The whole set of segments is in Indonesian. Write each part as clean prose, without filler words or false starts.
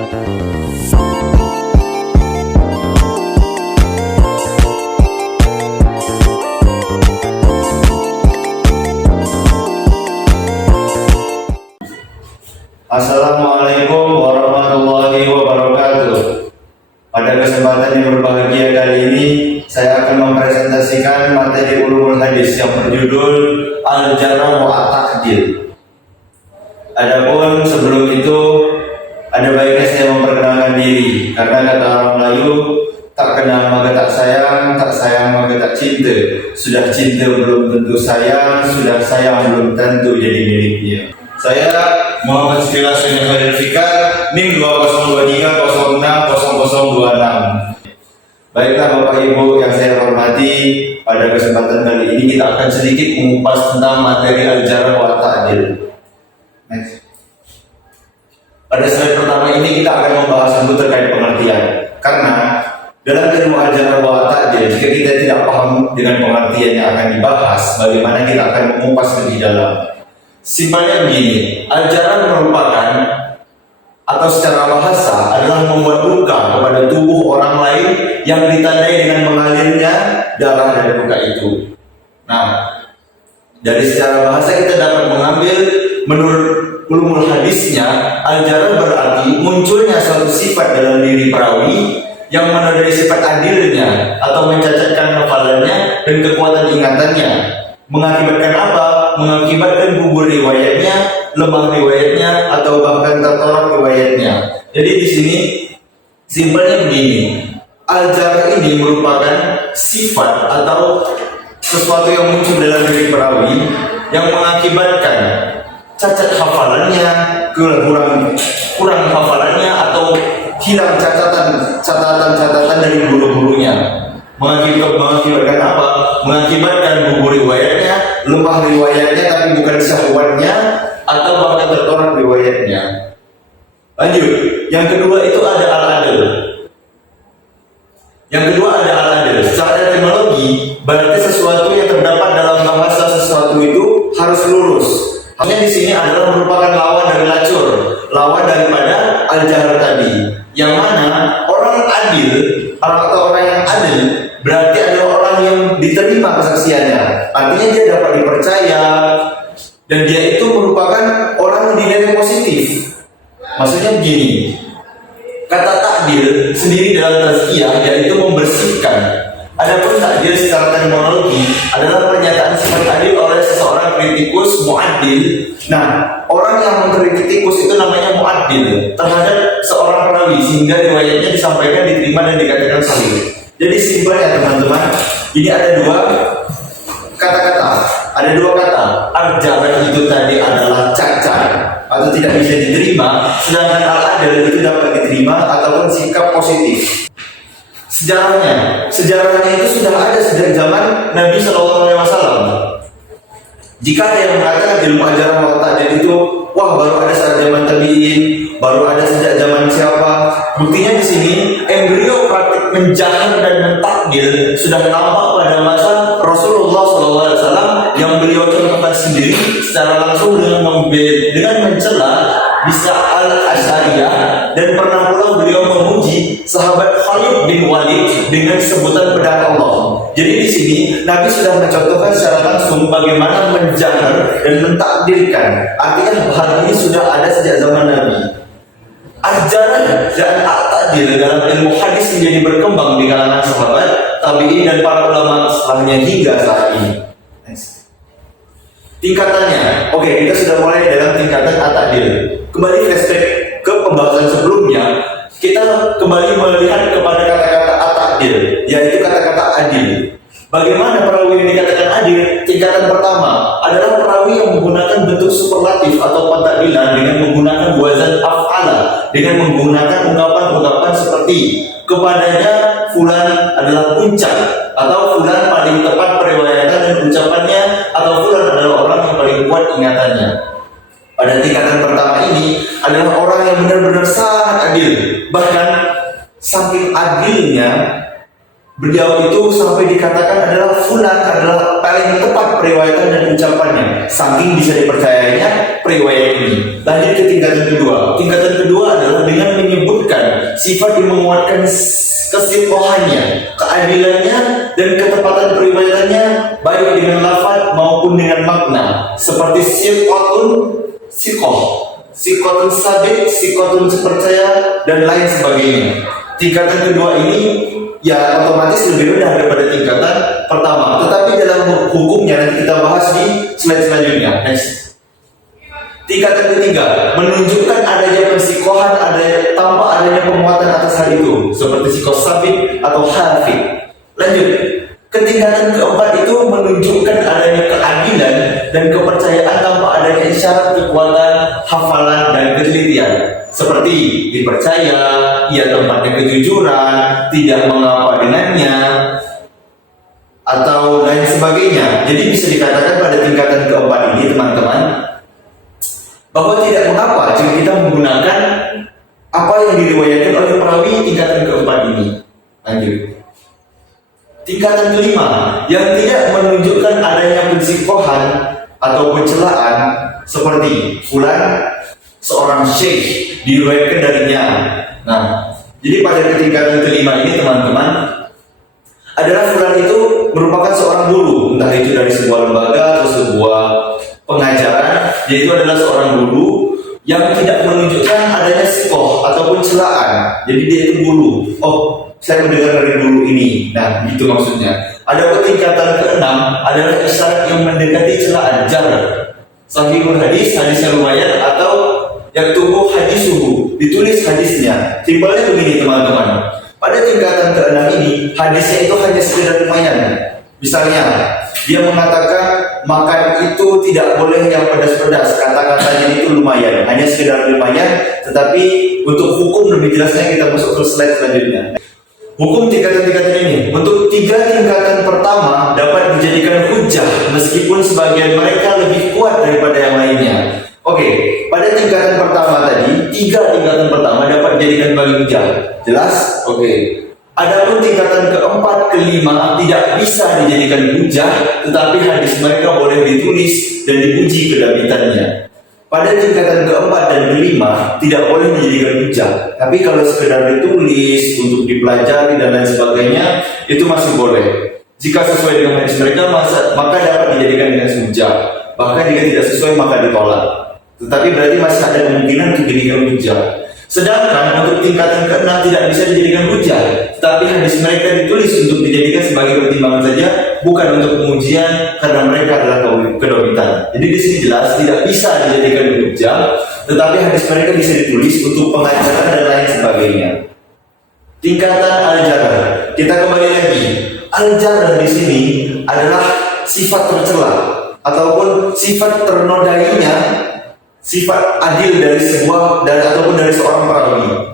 Assalamualaikum warahmatullahi wabarakatuh. Pada kesempatan yang berbahagia kali ini, saya akan mempresentasikan materi ulumul hadis yang berjudul Al-Jarh wa At-Ta'dil. Adapun sebelum itu, ada baiknya saya memperkenalkan diri, karena kata orang Melayu, tak kenal maka tak sayang maka tak cinta. Sudah cinta belum tentu sayang, sudah sayang belum tentu jadi miliknya. Saya Muhammad Sifila Sunnah Khairul Fikar, NIM 2023060026. Baiklah Bapak Ibu yang saya hormati, pada kesempatan kali ini kita akan sedikit mengupas tentang materi Al-Jarh wa Ta'dil. Next. Pada slide pertama ini kita akan membahas dulu terkait pengertian. Karena dalam ilmu Al-Jarh wa Ta'dil, jika kita tidak paham dengan pengertian yang akan dibahas, bagaimana kita akan mengupas lebih dalam. Simpelnya begini, Al-Jarh merupakan atau secara bahasa adalah membuat luka kepada tubuh orang lain yang ditandai dengan mengalirnya darah dari luka itu. Nah, dari secara bahasa kita dapat mengambil menurut ulumul hadisnya, Al-Jarh berarti munculnya suatu sifat dalam diri perawi yang menodai sifat adilnya atau mencacatkan hafalannya dan kekuatan ingatannya. Mengakibatkan apa? Mengakibatkan gugur riwayatnya, lemah riwayatnya, atau bahkan tertolak riwayatnya. Jadi di sini simpelnya begini, Al-Jarh ini merupakan sifat atau sesuatu yang muncul dalam diri perawi yang mengakibatkan cacat hafalannya, kurang hafalannya, atau hilang catatan dari guru-gurunya. Mengakibatkan apa? Mengakibatkan gugur riwayatnya, lemah riwayatnya tapi bukan syahwatnya, atau bahkan tertolak riwayatnya. Lanjut, yang kedua itu ada al-adl. Secara etimologi berarti sesuatu yang terdapat dalam bahasa sesuatu itu harus lurus. Hanya di sini adalah merupakan lawan dari lacur, lawan daripada al-jarh tadi. Yang mana orang adil atau orang yang adil berarti adalah orang yang diterima kesaksiannya. Artinya dia dapat dipercaya dan dia itu merupakan orang yang dinilai positif. Maksudnya begini, kata takdir sendiri dalam tazkiyah yaitu membersihkan. Adapun takdir secara terminologi adalah pernyataan sifat adil oleh seseorang kritikus mu'addil. Nah, orang yang mengkritikus itu namanya mu'addil terhadap seorang perawi sehingga riwayatnya disampaikan, diterima dan dikatakan sahih. Jadi simpelnya teman-teman, ini ada dua kata. Al-Jarh itu tadi adalah cacat atau tidak bisa diterima, sedangkan al-adl itu dapat diterima ataupun sikap positif. Sejarahnya itu sudah ada sejak zaman Nabi SAW. Jika ada yang mengatakan ilmu Al-Jarh wa Ta'dil itu wah baru ada saat zaman tabi'in, baru ada sejak zaman siapa, buktinya di sini embrio praktik menjarh dan mentakdil sudah tampak pada masa Rasulullah SAW yang beliau contohkan sendiri secara langsung dengan mencela Bisa al-Asy'ariyah, dan pernah pula beliau memuji sahabat Khalid bin Walid dengan sebutan pedang Allah. Jadi di sini Nabi sudah mencontohkan secara langsung bagaimana menjarh dan mentakdirkan. Artinya hal ini sudah ada sejak zaman Nabi. Al-Jarh dan At-Ta'dil dalam ilmu hadis menjadi berkembang di kalangan sahabat, tabi'in dan para ulama setelahnya hingga saat ini. Tingkatannya, oke, kita sudah mulai dalam tingkatan At-Ta'dil. Kembali flashback ke pembahasan sebelumnya, kita kembali melihat kepada kata-kata At-Ta'dil, yaitu kata-kata adil. Bagaimana perawi yang dikatakan adil? Tingkatan pertama adalah perawi yang menggunakan bentuk superlatif atau pentakdilan dengan menggunakan wazan af'ala, dengan menggunakan ungkapan-ungkapan seperti kepadanya fulan adalah puncak, atau fulan paling tepat periwayatan dan ucapannya, atau fulan adalah orang yang paling kuat ingatannya. Pada tingkatan pertama ini adalah orang yang benar-benar sangat adil. Bahkan saking adilnya beliau itu sampai dikatakan adalah fulan adalah paling tepat periwayatan dan ucapannya. Saking bisa dipercayainya periwayat ini. Lanjut ke tingkatan kedua. Tingkatan kedua adalah dengan menyebutkan sifat yang menguatkan kesiqahannya, keadilannya, dan ketepatan periwayatannya, baik dengan lafaz maupun dengan makna, seperti siqatun siqah, siqatun sabit, siqatun percaya, dan lain sebagainya. Tingkatan kedua ini ya otomatis lebih rendah daripada tingkatan pertama, tetapi dalam hukumnya nanti kita bahas di slide selanjutnya. Next. Tingkatan ketiga, menunjukkan adanya persikohan tanpa adanya penguatan atas hal itu, seperti sikoh sabit atau hafid. Lanjut, ketingkatan keempat itu menunjukkan adanya keadilan dan kepercayaan tanpa adanya isyarat kekuatan, hafalan, dan ketelitian, seperti dipercaya, ia tempatnya kejujuran, tidak mengapa dengannya, atau lain sebagainya. Jadi bisa dikatakan pada tingkatan keempat ini, teman-teman, bahwa tidak mengapa jika kita menggunakan apa yang diriwayatkan oleh perawi tingkatan keempat ini. Lanjut. Tingkatan kelima, yang tidak menunjukkan adanya pensikohan atau pencelaan, seperti fulan seorang syekh diriwayatkan darinya. Nah, jadi pada tingkatan kelima ini, teman-teman, adalah fulan itu merupakan seorang guru, entah itu dari sebuah lembaga atau sebuah pengajaran, yaitu adalah seorang guru yang tidak menunjukkan adanya sikoh ataupun celaan. Jadi dia itu guru. Oh, saya mendengar dari guru ini. Nah, gitu maksudnya. Ada tingkatan keenam adalah isyarat yang mendekati celaan, jar. Sahihul hadis, hadisnya lumayan, atau yang tumbuh hadis suhu, ditulis hadisnya. Simpelnya begini, teman-teman. Pada tingkatan keenam ini, hadisnya itu hanya sekedar lumayan. Misalnya, dia mengatakan makan itu tidak boleh yang pedas-pedas, kata-katanya itu lumayan, hanya sekedar lumayan, tetapi untuk hukum lebih jelasnya kita masuk ke slide selanjutnya. Hukum tingkatan-tingkatan ini, untuk 3 tingkatan pertama dapat dijadikan hujah meskipun sebagian mereka lebih kuat daripada yang lainnya. Oke, pada tingkatan pertama tadi, 3 tingkatan pertama dapat dijadikan sebagai hujah. Jelas? Oke. Adapun tingkatan keempat, kelima tidak bisa dijadikan hujah, tetapi hadis mereka boleh ditulis dan diuji kedabitannya. Pada tingkatan keempat dan kelima tidak boleh dijadikan hujah, tapi kalau sekedar ditulis untuk dipelajari dan lain sebagainya itu masih boleh. Jika sesuai dengan hadis mereka maka dapat dijadikan dengan hujah. Bahkan jika tidak sesuai maka ditolak. Tetapi berarti masih ada kemungkinan untuk dijadikan hujah. Sedangkan untuk tingkatan ke-6 tidak bisa dijadikan hujah, tetapi hadis mereka ditulis untuk dijadikan sebagai pertimbangan saja, bukan untuk pengujian karena mereka adalah kedomitan. Jadi di sini jelas tidak bisa dijadikan hujah, tetapi hadis mereka bisa ditulis untuk pengajaran dan lain sebagainya. Tingkatan al-jarh. Kita kembali lagi. Al-jarh di sini adalah sifat tercela ataupun sifat ternodainya sifat adil dari ataupun dari seorang perawi.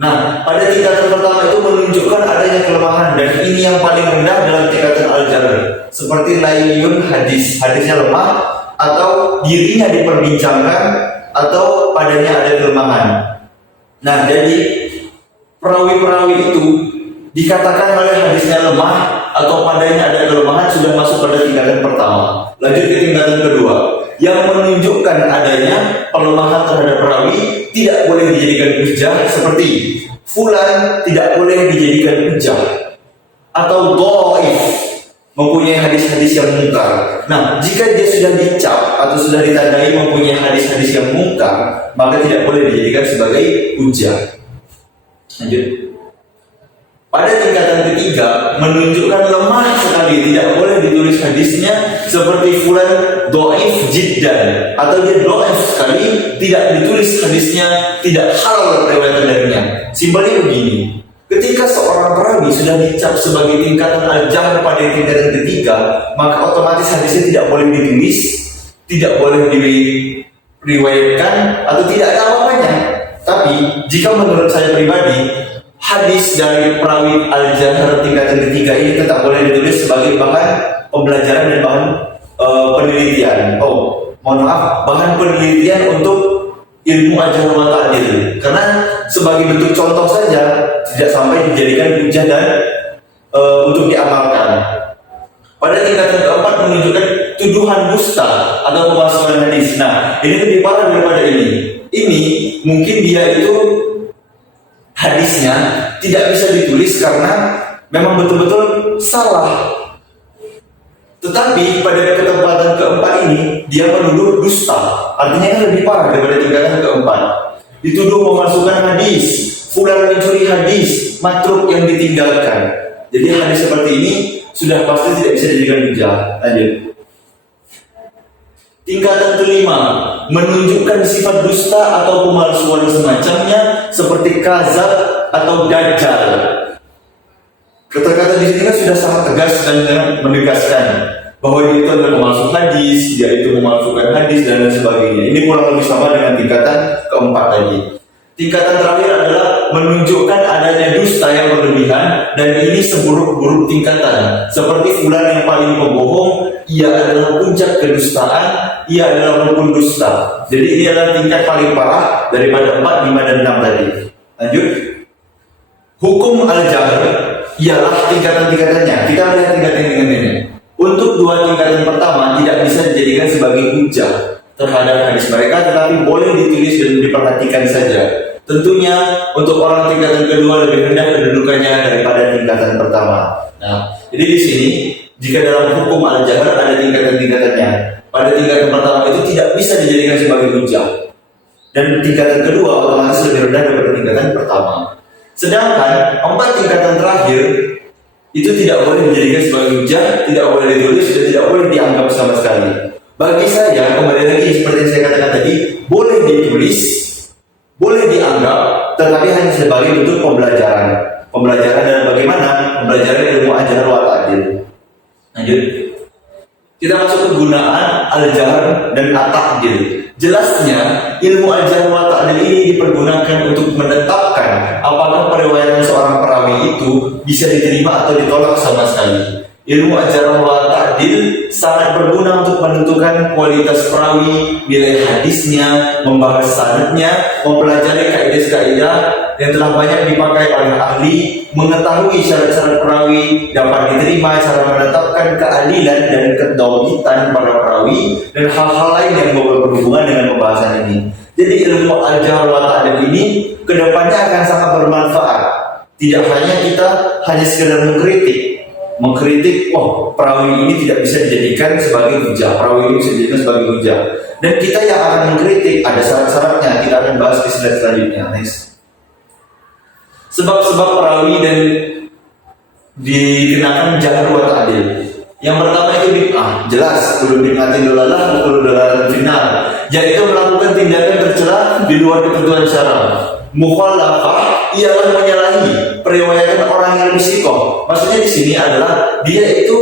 Nah, pada tingkatan pertama itu menunjukkan adanya kelemahan, dan ini yang paling rendah dalam tingkatan al-jarh. Seperti layyun hadisnya lemah, atau dirinya diperbincangkan, atau padanya ada kelemahan. Nah, jadi perawi-perawi itu dikatakan oleh hadisnya lemah atau padanya ada kelemahan sudah masuk pada tingkatan pertama. Lanjut ke tingkatan kedua, yang menunjukkan adanya pelemahan terhadap perawi tidak boleh dijadikan hujah, seperti fulan tidak boleh dijadikan hujah, atau dhaif, mempunyai hadis-hadis yang mungkar. Nah, jika dia sudah dicap atau sudah ditandai mempunyai hadis-hadis yang mungkar, maka tidak boleh dijadikan sebagai hujah. Lanjut. Pada tingkatan ketiga, menunjukkan lemah sekali, tidak boleh ditulis hadisnya, seperti fulan dhaif jiddan, atau dia dhaif sekali, tidak ditulis hadisnya, tidak halal riwayat darinya. Simpelnya begini, ketika seorang perawi sudah dicap sebagai tingkatan al-jarh pada tingkatan ketiga, maka otomatis hadisnya tidak boleh ditulis, tidak boleh diriwayatkan, atau tidak ada apa-apanya. Tapi jika menurut saya pribadi, hadis dari perawi al-jarh tingkatan ketiga ini tetap boleh ditulis sebagai bahan pembelajaran dan bahan penelitian. Bahan penelitian untuk ilmu al-jarh wa ta'dil. Karena sebagai bentuk contoh saja, tidak sampai dijadikan hujah dan untuk diamalkan. Pada tingkatan keempat menunjukkan tuduhan dusta atau pemalsuan hadis. Nah, ini lebih parah daripada ini. Ini mungkin dia itu hadisnya tidak bisa ditulis karena memang betul-betul salah. Tetapi pada kesempatan keempat ini dia menuduh dusta, artinya ini lebih parah daripada tingkatan keempat. Dituduh memasukkan hadis, fulan mencuri hadis, matruk yang ditinggalkan. Jadi hadis seperti ini sudah pasti tidak bisa dijadikan hujah. Lanjut. Tingkatan kelima, menunjukkan sifat dusta atau pemalsuan semacamnya seperti kazab atau dajjal. Kata-kata di sini kan sudah sangat tegas dan menegaskan bahwa dia itu adalah pemalsu hadis, dia itu memalsukan hadis dan lain sebagainya. Ini kurang lebih sama dengan tingkatan keempat tadi. Tingkatan terakhir adalah menunjukkan adanya dusta yang berlebihan dan ini seburuk-buruk tingkatan. Seperti fulan yang paling pembohong, ia adalah puncak kedustaan, ia adalah rukun dusta. Jadi ini adalah tingkat paling parah daripada 4, 5, dan 6 tadi. Lanjut. Hukum al-jahr ialah tingkatan-tingkatannya. Kita lihat tingkatan-tingkatannya. Untuk 2 tingkatan pertama tidak bisa dijadikan sebagai hujah terhadap hadis mereka, tetapi boleh ditulis dan diperhatikan saja. Tentunya untuk orang tingkatan kedua lebih rendah kedudukannya daripada tingkatan pertama. Nah, jadi di sini jika dalam hukum al-jahr ada tingkatan-tingkatannya. Pada tingkatan pertama itu tidak bisa dijadikan sebagai hujah. Dan tingkatan kedua otomatis lebih rendah daripada tingkatan pertama. Sedangkan 4 tingkatan terakhir itu tidak boleh dijadikan sebagai hujah, tidak boleh ditulis, dan tidak boleh dianggap sama sekali. Bagi saya, kembali lagi seperti yang saya katakan tadi, boleh ditulis, boleh dianggap, tetapi hanya sebagai bentuk pembelajaran. Pembelajaran dan bagaimana? Pembelajaran ilmu al-jahr wa ta'dil. Lanjut. Kita masuk ke gunaan al-jahr dan at-ta'dil. Jelasnya, ilmu al-jahr wa ta'dil ini dipergunakan untuk menetapkan apakah periwayatan seorang perawi itu bisa diterima atau ditolak sama sekali. Ilmu al-jahr wa ta'dil sangat berguna untuk menentukan kualitas perawi, nilai hadisnya, membahas sanadnya, mempelajari kaidah-kaidah yang telah banyak dipakai oleh ahli, mengetahui syarat-syarat perawi dapat diterima, cara menetapkan keadilan dan kedaulitan para perawi, dan hal-hal lain yang berhubungan dengan pembahasan ini. Jadi ilmu al-jahr wa ta'dil ini kedepannya akan sangat bermanfaat. Tidak hanya kita hanya sekedar mengkritik, oh perawi ini tidak bisa dijadikan sebagai hujah, perawi ini bisa dijadikan sebagai hujah. Dan kita yang akan mengkritik ada syarat-syaratnya, kita akan bahas di slide selanjutnya. Next. Sebab-sebab perawi dan dikenakan jahr wa ta'dil. Yang pertama itu bid'ah, jelas kullu bid'atin dalalah wa kullu dalalatin finnar, yaitu melakukan tindakan tercela di luar ketentuan syara. Mukhalafah ialah menyalahi periwayatan orang yang lebih sikoh. Maksudnya di sini adalah dia itu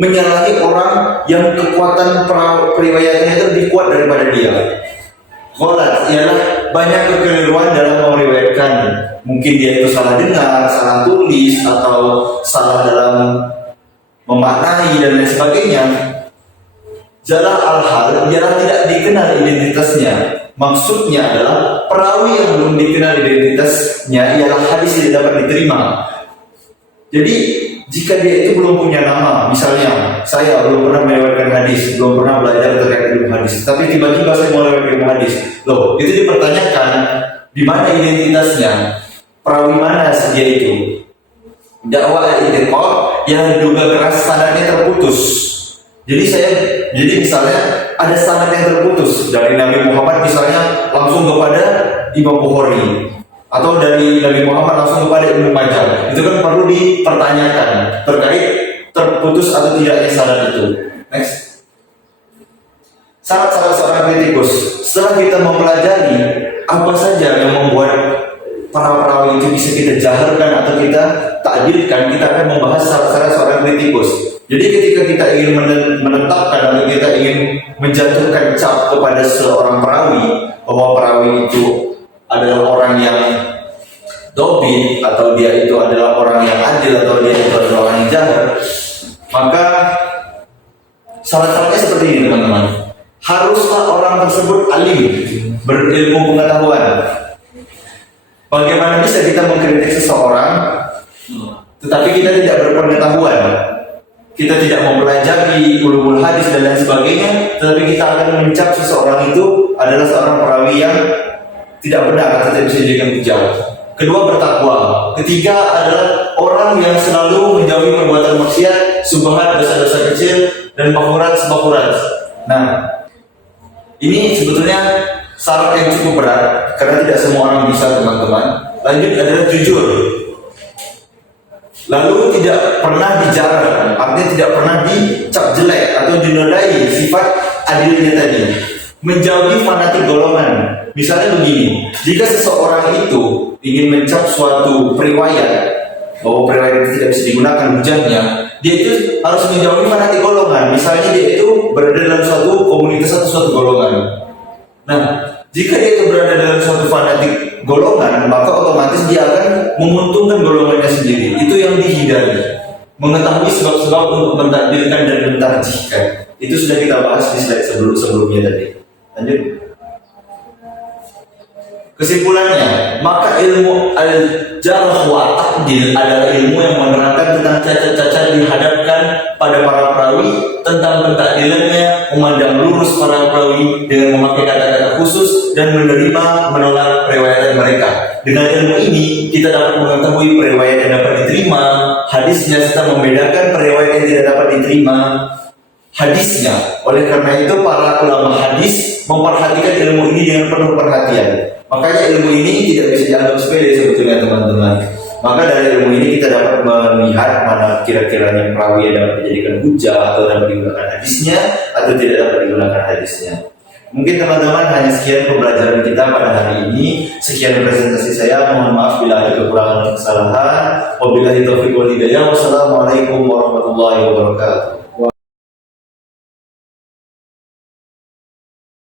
menyalahi orang yang kekuatan periwayatannya itu lebih kuat daripada dia. Ghalat ialah banyak kekeliruan dalam meriwayatkan. Mungkin dia itu salah dengar, salah tulis, atau salah dalam memaknai dan lain sebagainya. Jalah al-hal ialah tidak dikenal identitasnya. Maksudnya adalah perawi yang belum dikenal identitasnya ialah hadis yang dapat diterima. Jadi jika dia itu belum punya nama, misalnya saya belum pernah meriwayatkan hadis, belum pernah belajar terkait ilmu hadis, tapi tiba-tiba saya mau meriwayatkan ilmu hadis, loh itu dipertanyakan di mana identitasnya, perawi mana dia itu. Dakwah al-idqaq yang diduga keras sanadnya terputus. Jadi misalnya ada sanad yang terputus dari Nabi Muhammad misalnya langsung kepada Imam Bukhari, atau dari Nabi Muhammad langsung kepada Ibnu Majah. Itu kan perlu dipertanyakan terkait terputus atau tidaknya sanad itu. Next. Syarat-syarat seorang kritikus. Setelah kita mempelajari apa saja yang membuat para perawi itu bisa kita jaharkan atau kita ta'dilkan, kita akan membahas syarat-syarat seorang kritikus. Jadi ketika kita ingin menetapkan atau kita ingin menjatuhkan cap kepada seorang perawi bahwa perawi itu adalah orang yang dobit, atau dia itu adalah orang yang adil, atau dia itu adalah orang yang jahat, maka syarat-syaratnya seperti ini teman-teman. Haruslah orang tersebut alim, berilmu pengetahuan. Bagaimana bisa kita mengkritik seseorang tetapi kita tidak berpengetahuan, kita tidak mempelajari ulumul hadis dan lain sebagainya, tetapi kita akan mencap seseorang itu adalah seorang perawi yang tidak benar atau tidak bisa dijadikan hujah. kedua bertakwa, ketiga adalah orang yang selalu menjauhi perbuatan maksiat, subhat, dosa-dosa kecil, dan makmurat. Nah, ini sebetulnya syarat yang cukup berat karena tidak semua orang bisa, teman-teman. Lanjut adalah jujur, lalu tidak pernah dijarah, artinya tidak pernah dicap jelek atau dinodai sifat adilnya tadi. Menjauhi fanatik golongan. Misalnya begini, jika seseorang itu ingin mencap suatu periwayat bahwa periwayat itu tidak bisa digunakan hujahnya, dia itu harus menjauhi fanatik golongan. Misalnya dia itu berada dalam suatu komunitas atau suatu golongan. Nah, jika dia itu berada dalam suatu fanatik golongan, maka otomatis dia akan menguntungkan golongannya sendiri. Itu yang dihindari. Mengetahui sebab-sebab untuk mentakdirkan dan mentarjihkan. Itu sudah kita bahas di slide sebelumnya tadi. Lanjut. Kesimpulannya, maka ilmu al-jarh wa ta'dil adalah ilmu yang menerangkan tentang cacat-cacat dihadapkan pada para perawi, tentang pentakdilannya, memandang lurus para perawi dengan memakai kata-kata khusus dan menerima menolak periwayatan mereka. Dengan ilmu ini kita dapat mengetahui periwayat yang dapat diterima hadisnya, serta membedakan periwayat yang tidak dapat diterima hadisnya. Oleh karena itu para ulama hadis memperhatikan ilmu ini dengan penuh perhatian. Makanya ilmu ini tidak bisa dianggap sepele sebetulnya, teman-teman. Maka dari ilmu ini kita dapat melihat mana kira-kiranya perawi yang dapat dijadikan hujah atau dapat digunakan hadisnya atau tidak dapat digunakan hadisnya. Mungkin teman-teman hanya sekian pembelajaran kita pada hari ini. Sekian presentasi saya. Mohon maaf bila ada kekurangan dan kesalahan. Wabillahi taufiq wal hidayah. Wassalamualaikum warahmatullahi wabarakatuh.